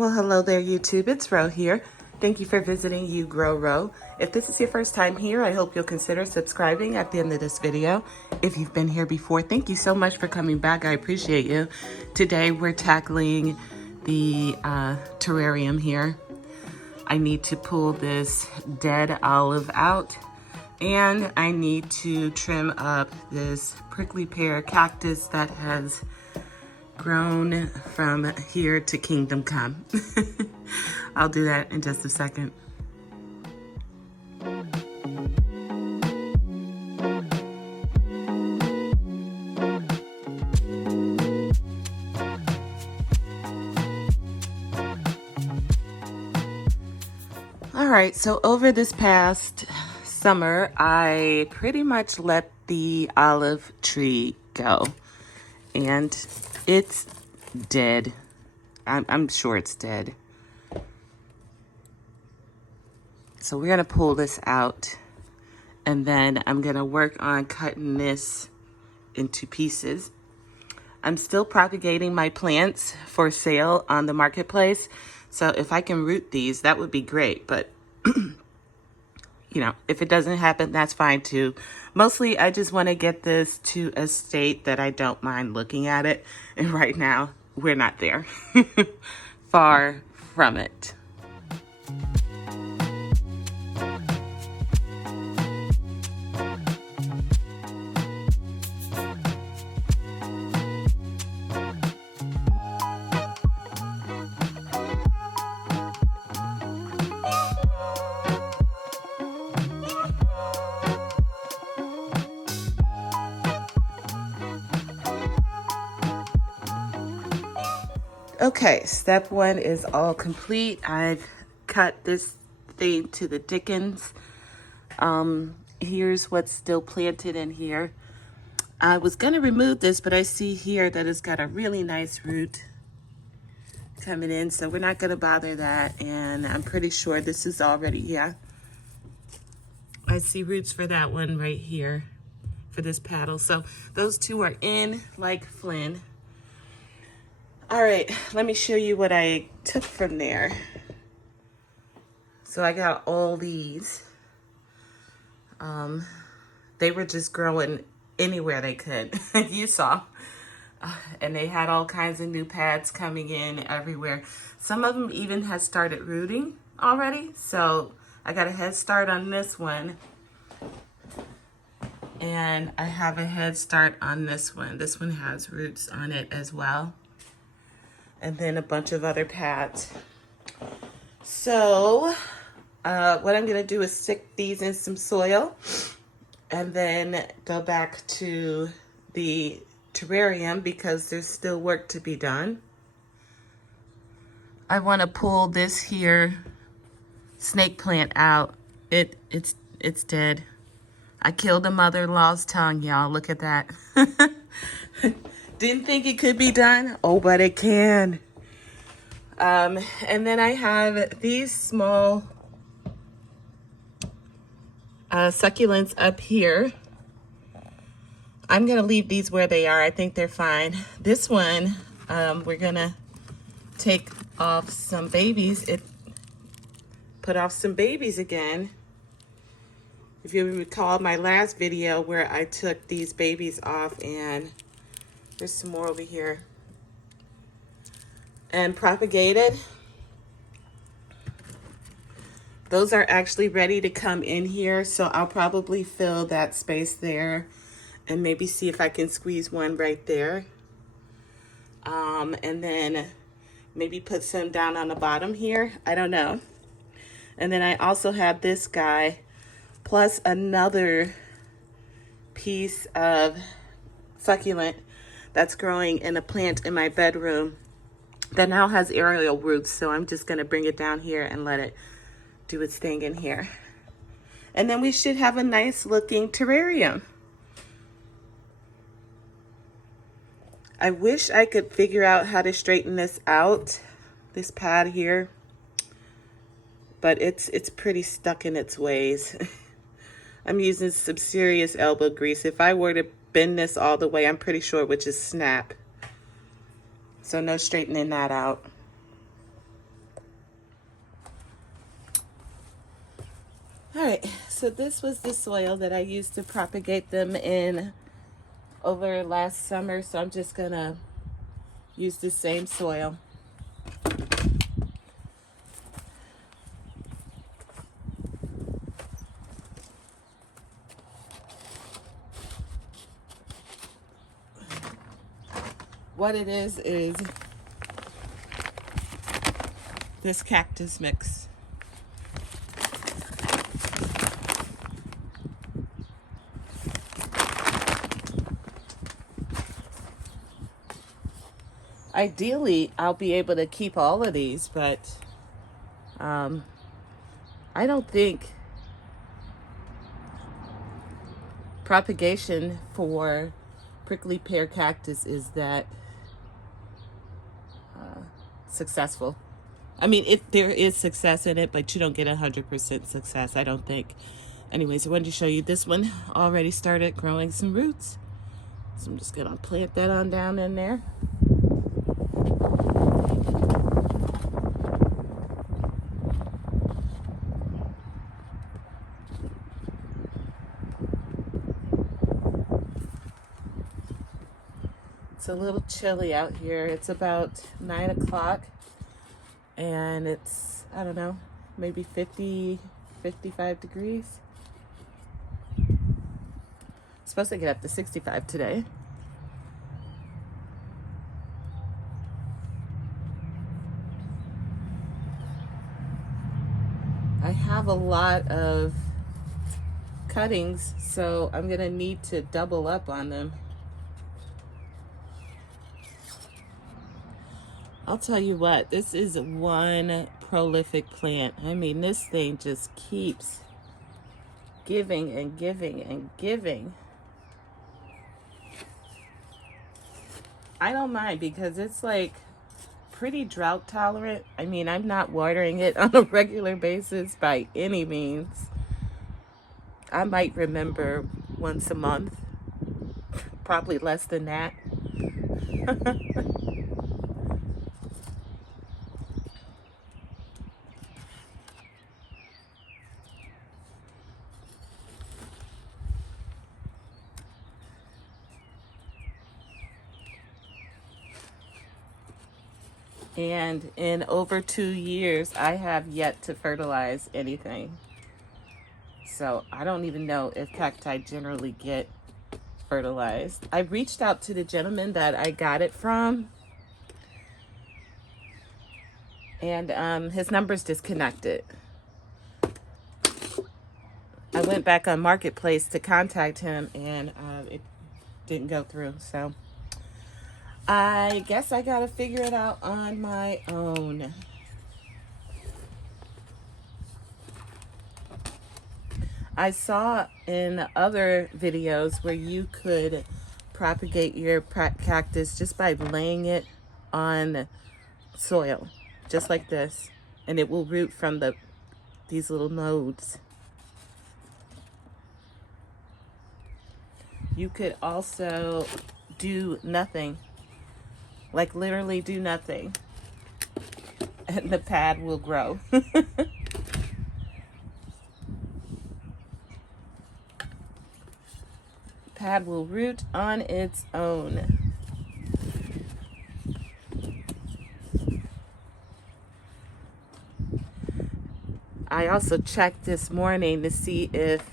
Well, hello there, YouTube. It's Ro here. Thank you for visiting You Grow Ro. If this is your first time here, I hope you'll consider subscribing at the end of this video. If you've been here before, thank you so much for coming back. I appreciate you. Today, we're tackling the terrarium here. I need to pull this dead olive out, and I need to trim up this prickly pear cactus that has grown from here to kingdom come. I'll do that in just a second. All right, so over this past summer, I pretty much let the olive tree go, and it's dead. I'm sure it's dead. So we're gonna pull this out, and then I'm gonna work on cutting this into pieces. I'm still propagating my plants for sale on the marketplace. So if I can root these, that would be great. But you know, if it doesn't happen, that's fine too. Mostly, I just want to get this to a state that I don't mind looking at it. And right now, we're not there. Far from it. Okay, step one is all complete. I've cut this thing to the Dickens. Here's what's still planted in here. I was gonna remove this, but I see here that it's got a really nice root coming in, so we're not gonna bother that. And I'm pretty sure this is already, yeah. I see roots for that one right here, for this paddle. So those two are in like Flynn. All right, let me show you what I took from there. So I got all these. They were just growing anywhere they could. You saw. And they had all kinds of new pads coming in everywhere. Some of them even had started rooting already. So I got a head start on this one. And I have a head start on this one. This one has roots on it as well. And then a bunch of other pads. So what I'm gonna do is stick these in some soil and then go back to the terrarium because there's still work to be done. I wanna pull this here snake plant out. It's dead. I killed a mother-in-law's tongue, y'all. Look at that. Didn't think it could be done. Oh, but it can. And then I have these small succulents up here. I'm gonna leave these where they are. I think they're fine. This one, we're gonna take off some babies. It put off some babies again. If you recall my last video where I took these babies off, and there's some more over here. And propagated. Those are actually ready to come in here, so I'll probably fill that space there and maybe see if I can squeeze one right there. And then maybe put some down on the bottom here. I don't know. And then I also have this guy plus another piece of succulent that's growing in a plant in my bedroom that now has aerial roots. So I'm just gonna bring it down here and let it do its thing in here. And then we should have a nice looking terrarium. I wish I could figure out how to straighten this out, this pad here, but it's pretty stuck in its ways. I'm using some serious elbow grease. If I were to bend this all the way, I'm pretty sure it would just snap. So no straightening that out. All right, so this was the soil that I used to propagate them in over last summer, so I'm just gonna use the same soil. What it is this cactus mix. Ideally, I'll be able to keep all of these, but I don't think propagation for prickly pear cactus is that successful. I mean, there is success in it, but you don't get 100% success, I don't think. Anyways, I wanted to show you this one already started growing some roots. So I'm just gonna plant that on down in there. It's a little chilly out here. It's about 9 o'clock and it's, I don't know, maybe 50, 55 degrees. It's supposed to get up to 65 today. I have a lot of cuttings, so I'm gonna need to double up on them. I'll tell you what, this is one prolific plant. I mean, this thing just keeps giving and giving and giving. I don't mind because it's like pretty drought tolerant. I mean, I'm not watering it on a regular basis by any means. I might remember once a month, probably less than that. And in over 2 years, I have yet to fertilize anything. So I don't even know if cacti generally get fertilized. I reached out to the gentleman that I got it from, and his number's disconnected. I went back on Marketplace to contact him, and it didn't go through. So I guess I gotta figure it out on my own. I saw in other videos where you could propagate your cactus just by laying it on soil, just like this, and it will root from these little nodes. You could also do nothing, like literally do nothing, and the pad will grow. Pad will root on its own. I also checked this morning to see if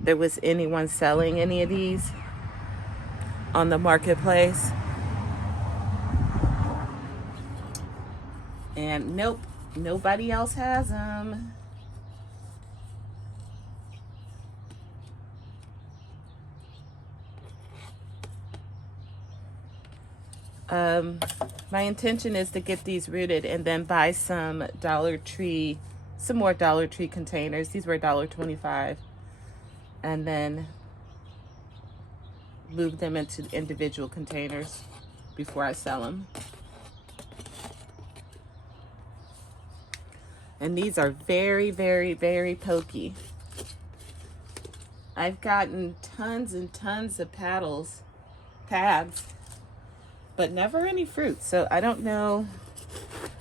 there was anyone selling any of these on the marketplace. And nope, nobody else has them. My intention is to get these rooted and then buy some Dollar Tree, some more Dollar Tree containers. These were $1.25, and then move them into individual containers before I sell them. And these are very, very, very pokey. I've gotten tons and tons of pads, but never any fruit. So I don't know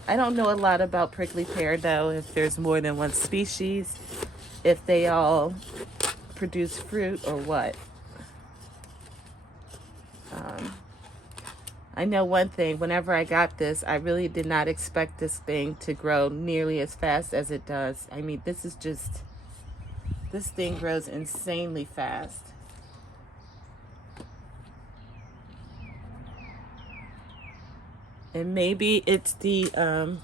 a lot about prickly pear though, if there's more than one species. if they all produce fruit or what. I know one thing, whenever I got this, I really did not expect this thing to grow nearly as fast as it does. I mean, this thing grows insanely fast. And maybe it's the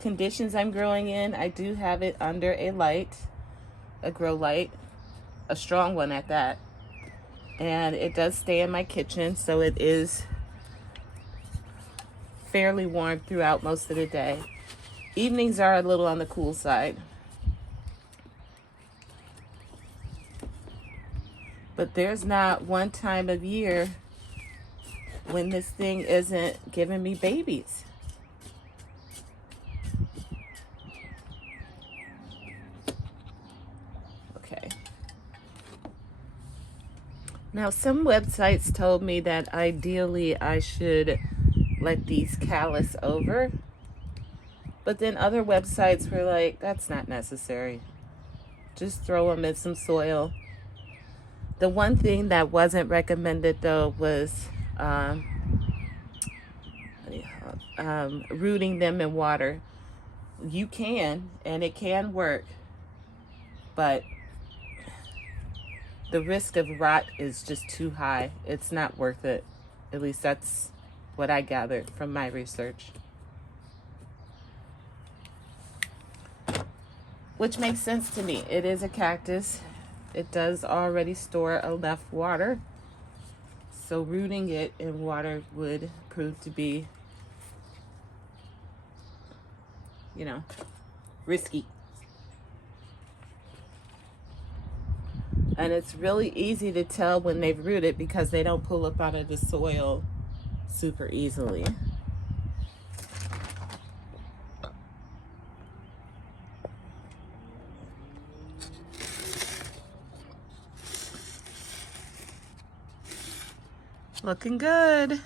conditions I'm growing in. I do have it under a light, a grow light, a strong one at that. And it does stay in my kitchen, so it is fairly warm throughout most of the day. Evenings are a little on the cool side. But there's not one time of year when this thing isn't giving me babies. Okay. Now, some websites told me that ideally I should let these callous over. But then other websites were like, that's not necessary. Just throw them in some soil. The one thing that wasn't recommended, though, was rooting them in water. You can, and it can work, but the risk of rot is just too high. It's not worth it. At least that's what I gathered from my research. Which makes sense to me. It is a cactus. It does already store enough water. So rooting it in water would prove to be, you know, risky. And it's really easy to tell when they've rooted because they don't pull up out of the soil super easily. Looking good.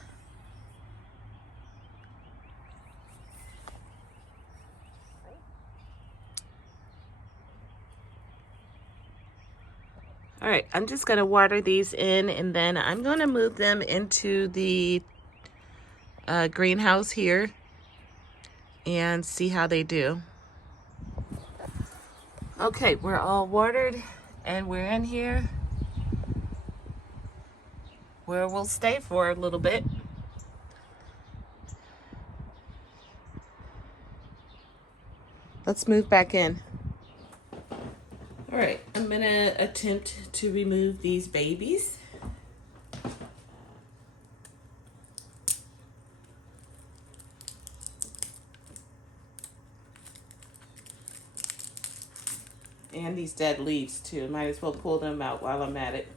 All right, I'm just gonna water these in, and then I'm gonna move them into the greenhouse here and see how they do. Okay, we're all watered and we're in here where we'll stay for a little bit. Let's move back in. All right, I'm gonna attempt to remove these babies. And these dead leaves too. Might as well pull them out while I'm at it.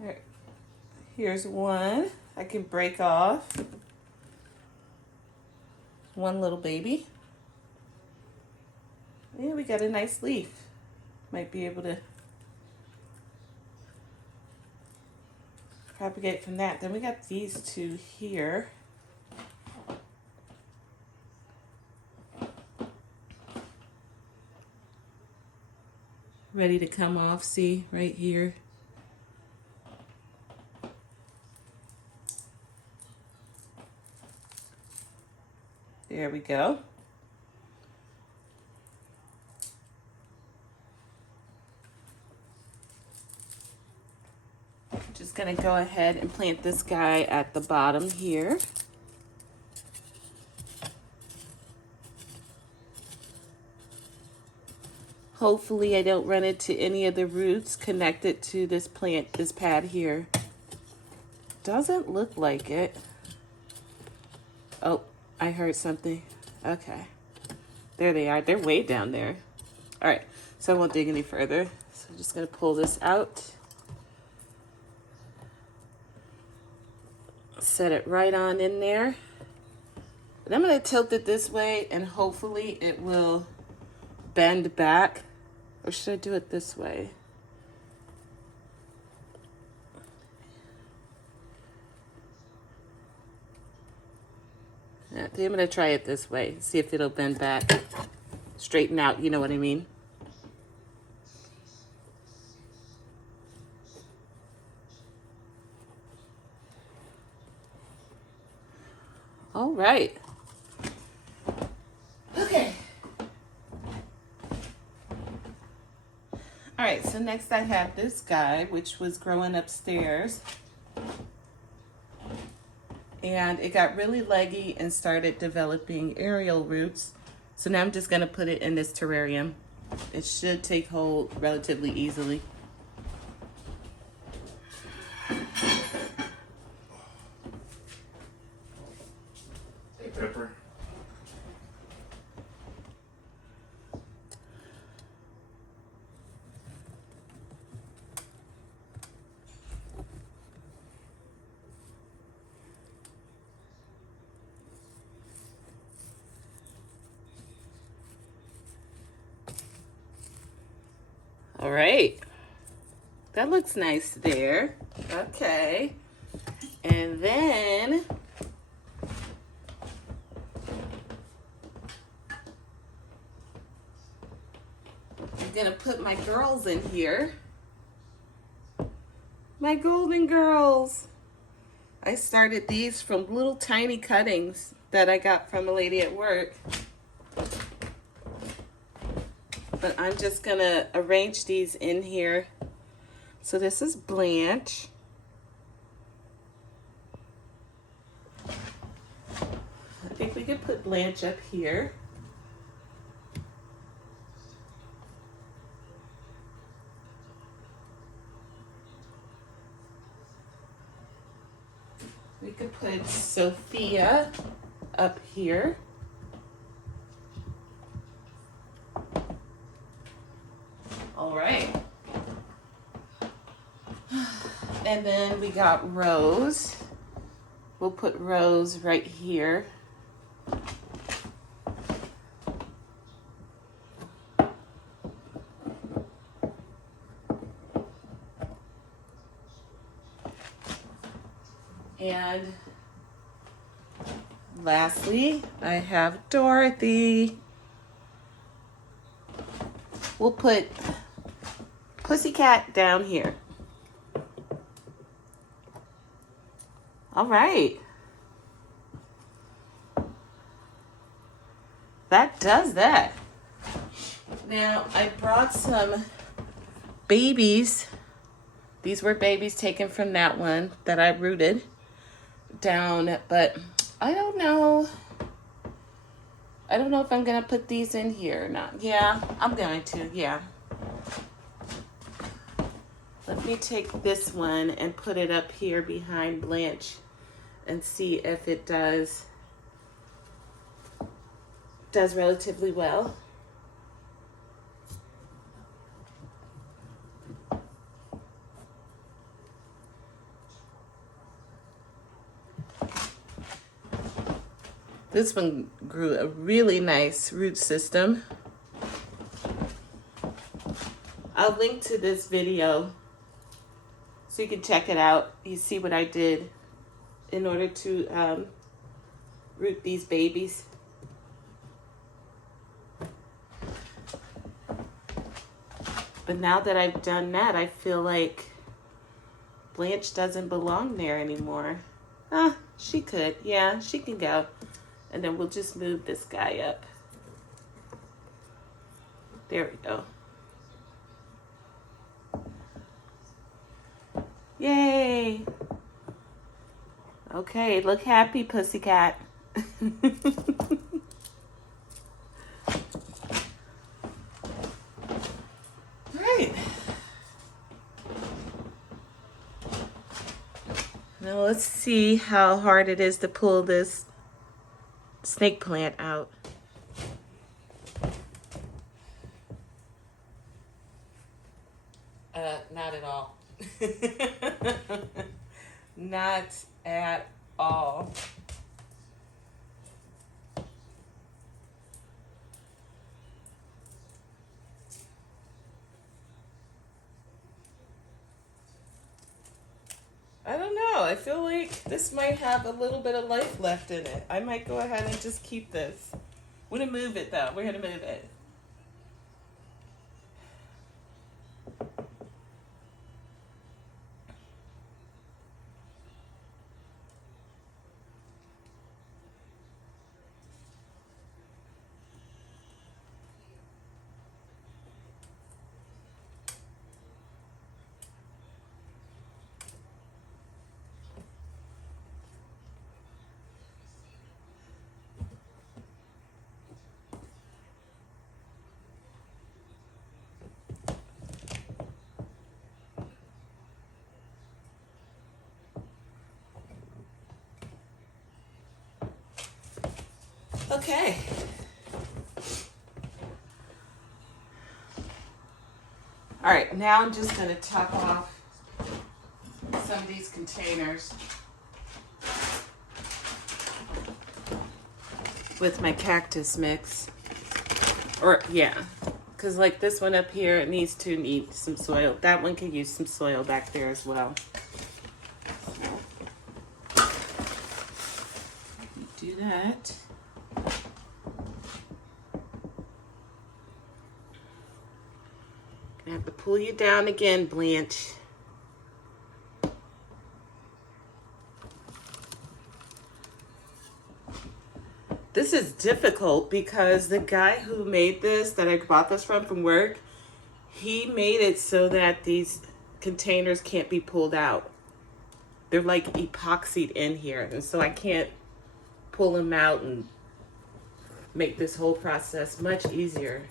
All right, here's one I can break off. One little baby. Yeah, we got a nice leaf. Might be able to propagate from that. Then we got these two here. Ready to come off, see, right here. There we go. Just gonna go ahead and plant this guy at the bottom here. Hopefully I don't run into any of the roots connected to this plant, this pad here. Doesn't look like it. Oh, I heard something. Okay. There they are. They're way down there. All right, so I won't dig any further. So I'm just gonna pull this out. Set it right on in there. And I'm gonna tilt it this way and hopefully it will bend back. Or should I do it this way? Yeah, I think I'm gonna try it this way, see if it'll bend back. straighten out, you know what I mean? All right. Okay. All right, so next I have this guy, which was growing upstairs. And it got really leggy and started developing aerial roots. So now I'm just gonna put it in this terrarium. It should take hold relatively easily. Hey, Pepper. All right, that looks nice there. Okay, and then I'm gonna put my girls in here. My golden girls. I started these from little tiny cuttings that I got from a lady at work. But I'm just gonna arrange these in here. So this is Blanche. I think we could put Blanche up here. We could put Sophia up here. All right. And then we got Rose. We'll put Rose right here. And lastly, I have Dorothy. We'll put Pussycat down here. All right. That does that. Now, I brought some babies. These were babies taken from that one that I rooted down, but I don't know. I don't know if I'm gonna put these in here or not. Yeah, I'm going to, yeah. Let me take this one and put it up here behind Blanche and see if it does relatively well. This one grew a really nice root system. I'll link to this video so you can check it out. You see what I did in order to root these babies. But now that I've done that, I feel like Blanche doesn't belong there anymore. Ah, she could. Yeah, she can go. And then we'll just move this guy up. There we go. Yay! Okay, look happy, Pussycat. Alright. Now let's see how hard it is to pull this snake plant out. Not at all. Not at all. I don't know. I feel like this might have a little bit of life left in it. I might go ahead and just keep this. We're gonna move it though. We're gonna move it. Okay. All right, now I'm just going to top off some of these containers with my cactus mix. Or, yeah, because like this one up here, it needs to need some soil. That one can use some soil back there as well. So, do that. I have to pull you down again, Blanche. This is difficult because the guy who made this, that I bought this from work, he made it so that these containers can't be pulled out. They're like epoxied in here, and so I can't pull them out and make this whole process much easier.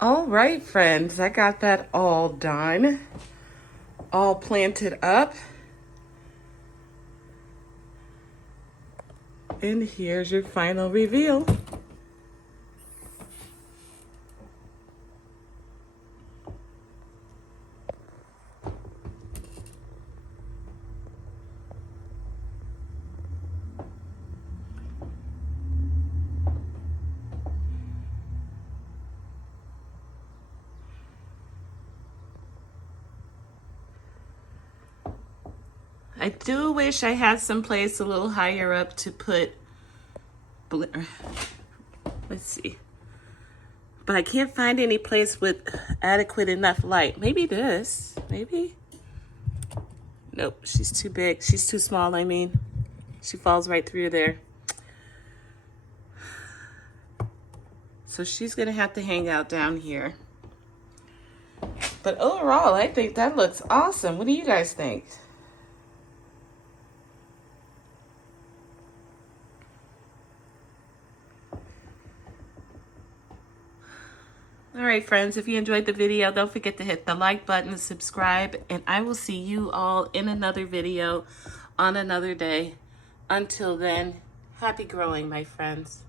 All right, friends, I got that all done, all planted up. And here's your final reveal. I do wish I had some place a little higher up to put, let's see. But I can't find any place with adequate enough light. Maybe this, maybe? Nope, she's too big. She's too small, I mean. She falls right through there. So she's gonna have to hang out down here. But overall, I think that looks awesome. What do you guys think? All right, friends, if you enjoyed the video, don't forget to hit the like button, subscribe, and I will see you all in another video on another day. Until then, happy growing, my friends.